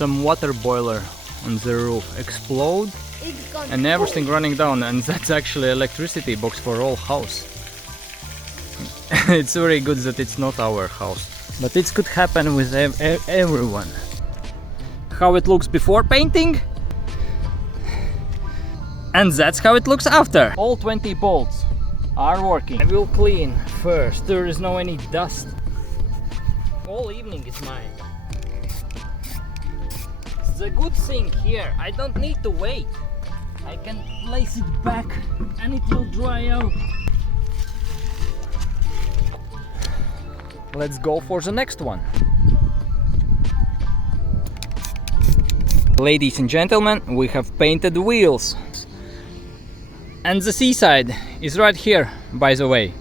some water boiler on the roof explode and everything running down, and that's actually electricity box for all house. It's very good that it's not our house, but it could happen with everyone. How it looks before painting, and that's how it looks after. All 20 bolts are working. I will clean first, there is no any dust. All evening is mine. The good thing here, I don't need to wait. I can place it back and it will dry out. Let's go for the next one. Ladies and gentlemen, we have painted wheels. And the seaside is right here, by the way.